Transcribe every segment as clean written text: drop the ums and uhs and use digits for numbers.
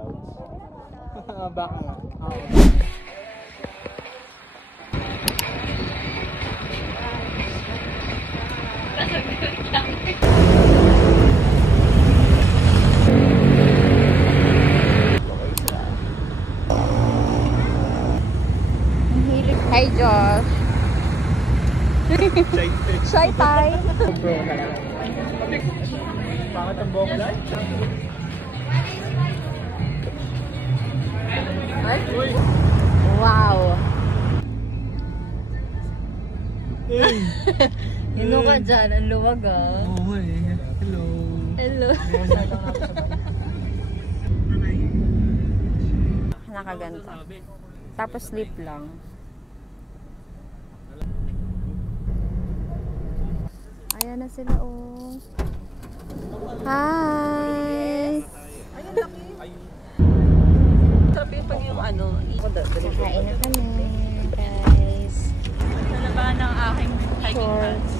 clouds. Baka nga. Hi, Josh. Shy Thai. Pangat ang buhok lang. Wow. Hello ka dyan. Ang luwag ah. Oo eh. Hello. Hello. Nakaganda. Tapos sleep lang. Ayan na sila oh. Hi! Sarap yung pag yung ano. Kain na kami, guys. Nalabahan ng aking hiking pants.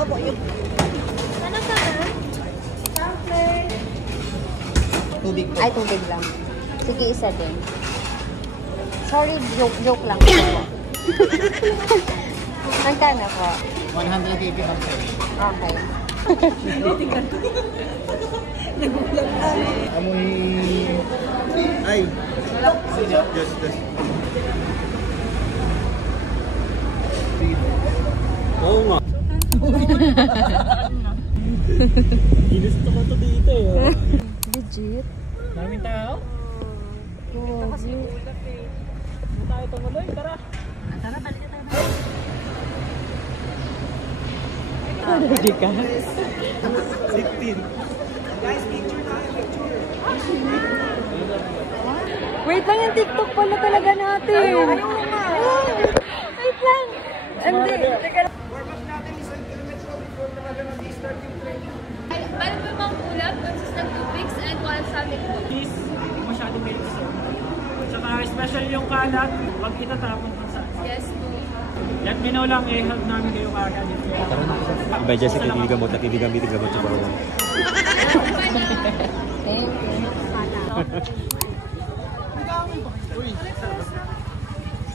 Opo, yung... Ano ka na? Tubig. Ay, tubig lang. Sige, isa din. Sorry, joke lang. Magkano po? 180 lang po. Okay. Nagulat na. Amoy... Ay! Just. Oo nga. Ginusto ko to dito eh. Legit? Daming tao? Oo. Tayo tumuloy, tara. Tara, balik na tayo. Hindi ka? 16. Wait lang, yung TikTok pala talaga natin. Ayun nga. Wait lang. Hindi. Teka lang. Bali po mga ulap, consistent 2 weeks and 1 solid food. Please, hindi masyadong may gusto. Tsaka special yung kalat, wag itatapon kung saan. Yes po. Yan minaw lang eh, help namin kayo kagad. By Jessica, titigan mo sa bawang. Thank you.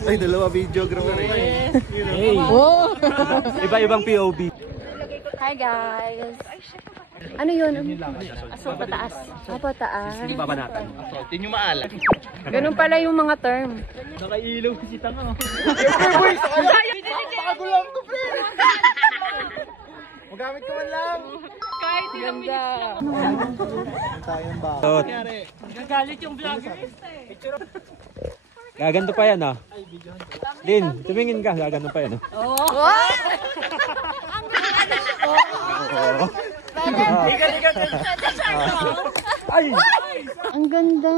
Ay, dalawa videographer eh. Hey! Oh! Iba-ibang POV. Hi guys! Ano yun? Aso pataas. Pataas. Hindi pa banatan. Hindi nyo maalat. Ganun pala yung mga term. Nakailaw si Tanga. Boy, pakagulang ko, pre! Magamit ko man lang. Kahit ilang Ganda. Tayong ba? Gagalit yung vlogger. Gaganto pa yan ah. Lin, tumingin ka. Gaganto pa yan ah. Ay! Ang ganda.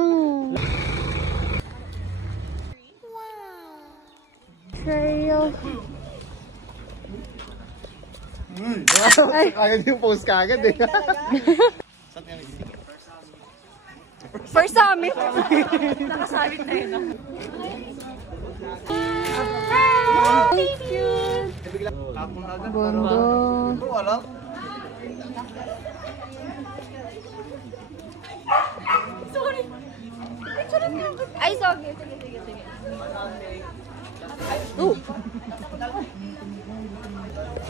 Seryo. Agad yung post ka agad eh. First summit. Nakasabit na yun. Thank you. Bondo. Wala. Ay, sorry. Sige.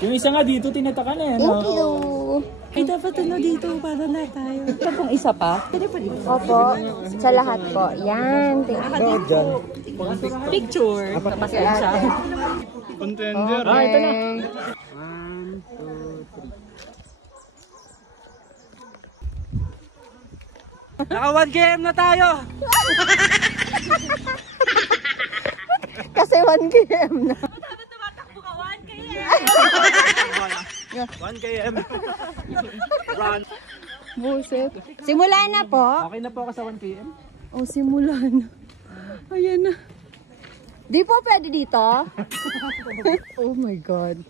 Yung isa nga dito, tinataka na yan. Thank you. Ay, dapat ano dito para na tayo. Ito pong isa pa? Pwede pa dito. Opo. Sa lahat po. Yan. Thank you. Dyan. Picture. Pasensya. Contender. Ah, ito na. 1, 2, 3. Naka 1 km na tayo! Kasi 1 km na. Dapat tumatakbo ka 1 kaya. 1 km. Run. Buset. Simula na po. Okay na po ako sa 1 km. O, simula na. Ayan na. Di po pwede dito? Oh my God.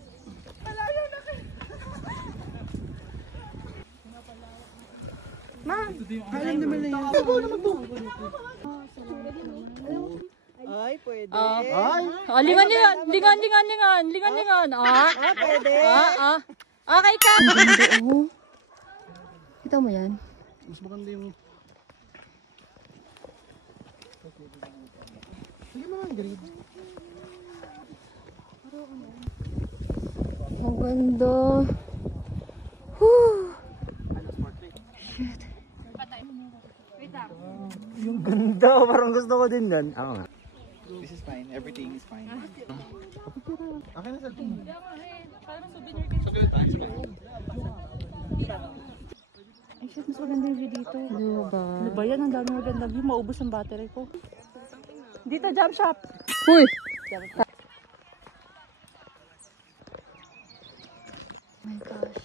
Ma, alam naman na yan. Ay, pwede. Oh, lingan. Pwede. Okay ka. Oo. Kita mo yan? Mas maganda yung... Sige mga grid. Ang ganda. Whew. Shit. Yung ganda, parang gusto ko din yan. Ako nga. This is fine. Everything is fine. Okay na sa tingin. Ay, shit, mas maganda yung view dito. Diba? Ano ba yan? Ang dami maganda view. Maubos ang battery ko. Dito, jump shop. Uy! Oh my gosh.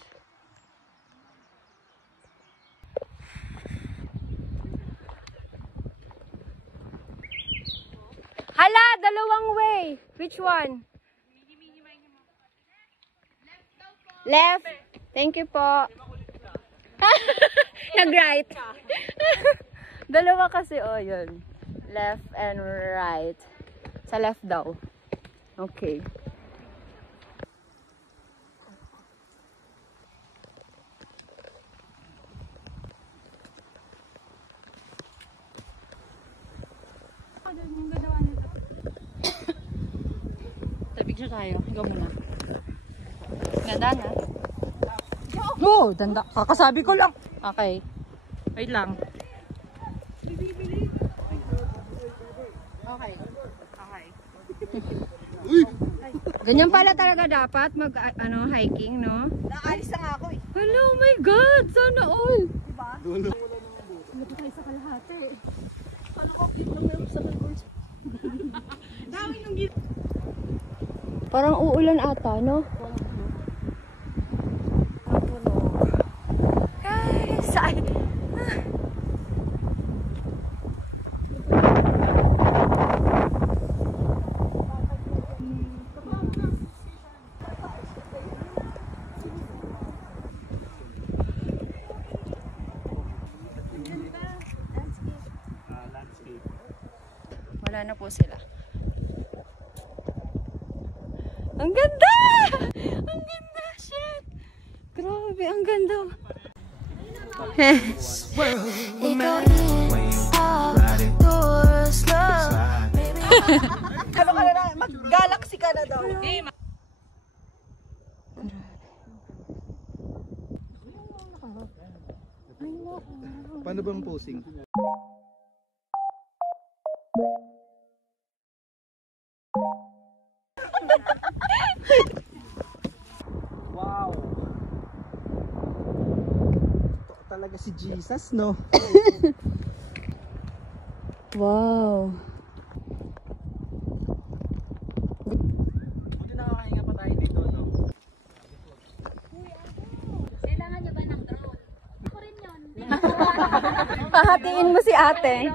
Hala, dalawang way. Which one? Left. Thank you po. Nag-right. Dalawa kasi, oh, yun. Left and right. Sa left daw. Okay. Picture tayo. Ikaw muna. Ganda na. Oh, danda. Kakasabi ko lang. Okay. Wait lang. Ganyan pala talaga dapat mag hiking, no? Naalis na nga ako eh. Hello, oh my God! Sana all! Diba? Lagi tayo sa kalahati eh. Kala ko, keep lang meron sa kalahati. Dami nung gito. Parang uulan ata, no? Guys, ay... Wala na po sila. Ang ganda! Ang ganda! Shit! Grabe, ang ganda. Ano ka na? Mag-galaxy ka na daw. Paano ba ang posing? Wow! Ito talaga si Jesus, no? Wow. Buti nakakahinga pa tayo dito, no? Kailangan nyo ba ng drone? Ako rin yun. Pahatiin mo si ate.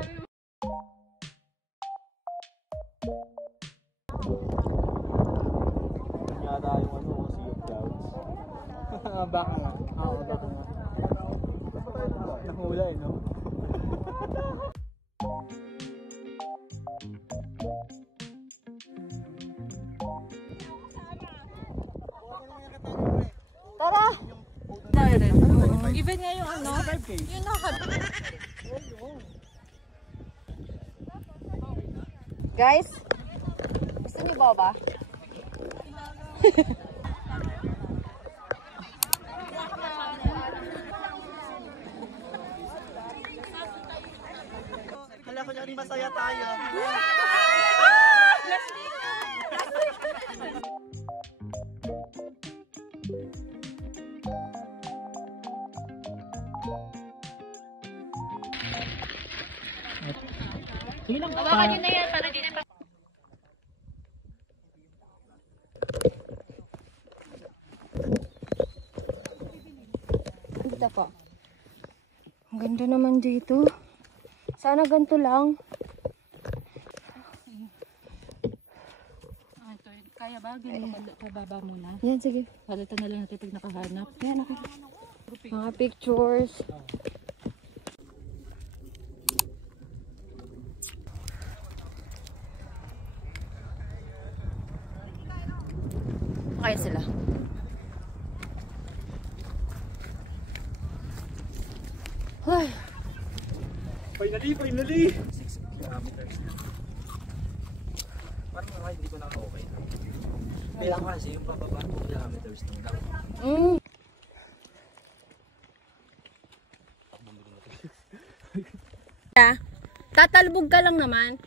Yata yung ano, Sea of Clouds. Baka nga. Oo, baka nga. Nakahula eh, no? Tara! Even nga yung ano, yung Guys, gusto niyo ba? Kala ko niya rin masaya tayo. Bawakan nyo na yan para di na pa. Dito po. Ang ganda naman dito. Sana ganito lang. Kaya ba? Ganun pababa muna. Yan, sige. Palitan na lang natin pag nakahanap. Yan, okay. Mga pictures. kaya sila? Ay. Finally! 6 kilometers na. Parang nga hindi ko na okay. Kailangan kasi yung pababa 2 kilometers nung lang. Tatalbog ka lang naman.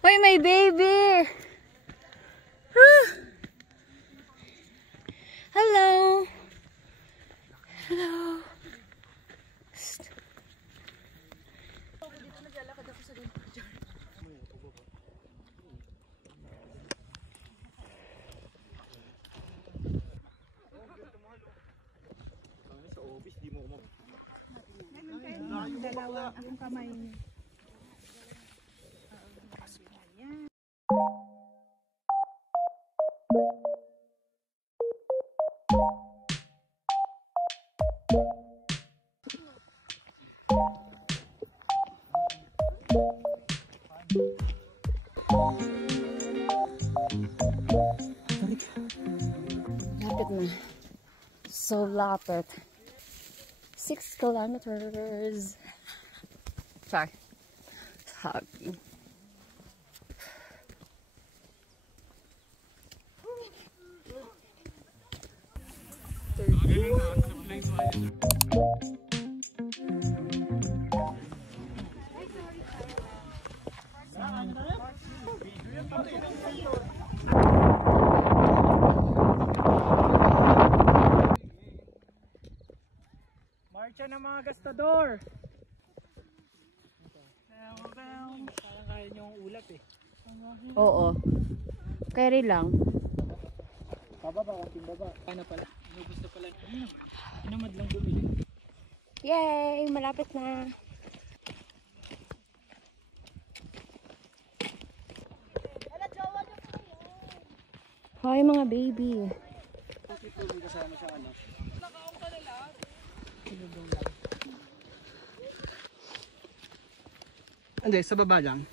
Hoy, my baby! Hello! Hello! Lapit na. So lapit. 6 kilometers. Sorry. Sorry. Marcha ng mga gastador! Parang kaya nyo ang ulap eh. Oo. Carry lang. Baba, konting baba. Ano pala? Ano gusto pala? Inamad lang bumili. Yay! Malapit na. Hi mga baby. Hindi, sa baba lang.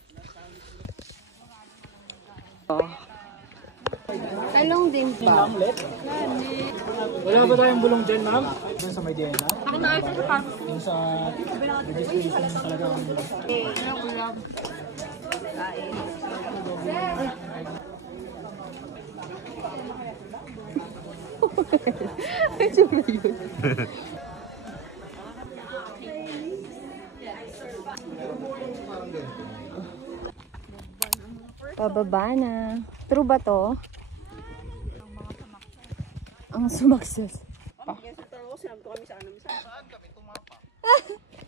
Talong din ba? Wala ba tayong bulong dyan, ma'am? Doon sa may DNA? Ako na ito sa yung sa registration talaga. Pababa na. True ba to? Ang sumakses.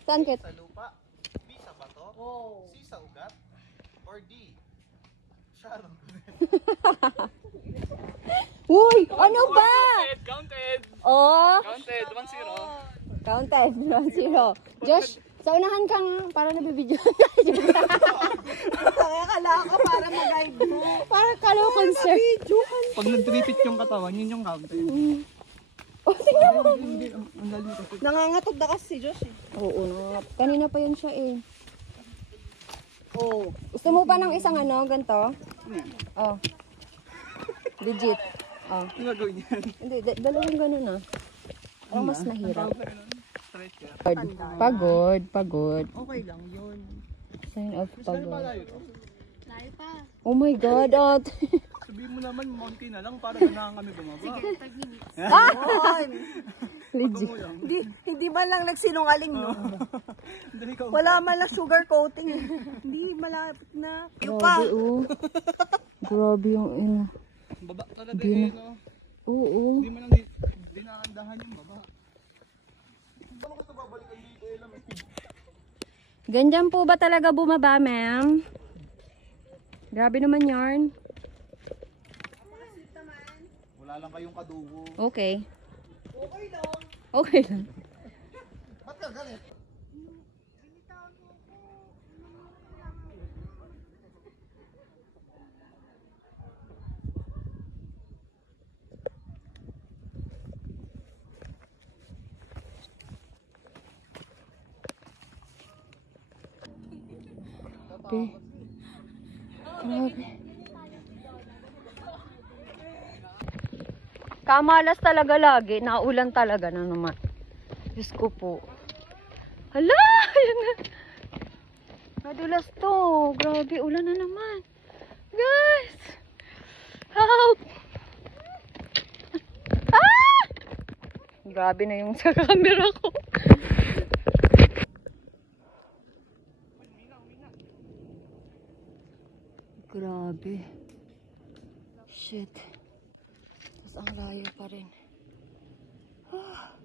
Saan kit? Sa lupa? B sa bato? C sa ugat? Or D? Sharon. Uy! Ano ba? Counted! Oh! Counted! 1-0. Counted. 1-0. Josh, sa unahan kang para nabibidyo. Kala ko para mag-guide mo. Para kala ko concert. Pag nag-repeat yung katawan, yun yung counted. Oh, tingnan mo. Nangangatog na kasi si Josh eh. Oo na. Kanina pa yun siya eh. Oh. Gusto mo pa ng isang ano, ganito? Oh. Legit. Oh. Ano gagawin yan? Hindi, dalawang ganun ah. Ang mas mahirap. Straight ka. Pagod, pagod. Okay lang yun. Sign of pagod. Layo pa. Oh my God, ate. Sabihin mo naman, mountain na lang para ganahan kami bumaba. Sige, 5 minutes. Legit. Hindi man lang nagsinungaling no. Wala man lang sugar coating. Hindi malapit na. Grabe oh. Grabe yung ina. Baba talaga eh, no? Oo. Hindi mo lang dinakandahan yung baba. Ganyan po ba talaga bumaba, ma'am? Grabe naman yarn. Wala lang kayong kadugo. Okay. Okay lang. Ba't ka galit? Grabe. Grabe. Kamalas talaga lagi. Naulan talaga na naman. Diyos ko po. Hala! Ayan na. Madulas to. Grabe, ulan na naman. Guys! Help! Ah! Grabe na yung sa camera ko. Grabe. Shit. Tapos ang layo pa rin. Ah.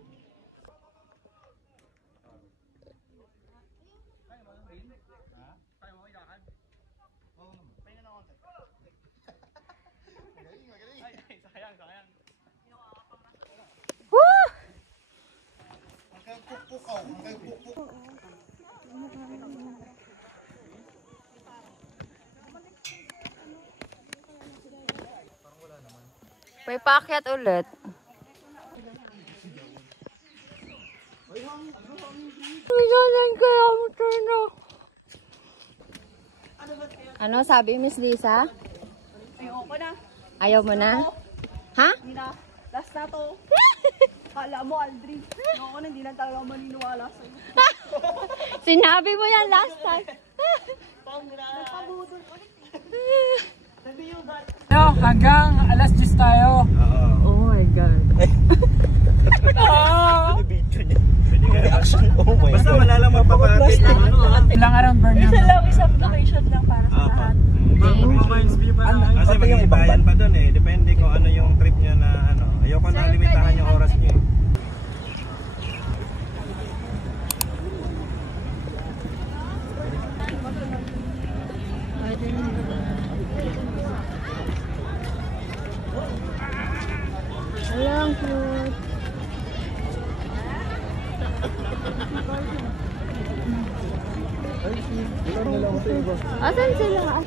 May paakyat ulit. Ano sabi, Miss Lisa? Ayoko na. Ayaw mo na? Ha? Hindi na. Last na to. Kala mo, Aldrin. Ayoko na, hindi na talaga maniniwala sa'yo. Sinabi mo yan last time. Nagpabudol ulit. Hanggang alas 10 tayo. Oh my God. Basta malalang mapapapit lang. Ilang around burn naman. Isang location lang para sa lahat. Kasi mag-ibayan pa doon eh. Depende kung ano yung trip nyo na ano. Ayoko na limitahan yung oras nyo eh. Alang cute. Asan sila?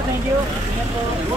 Thank you.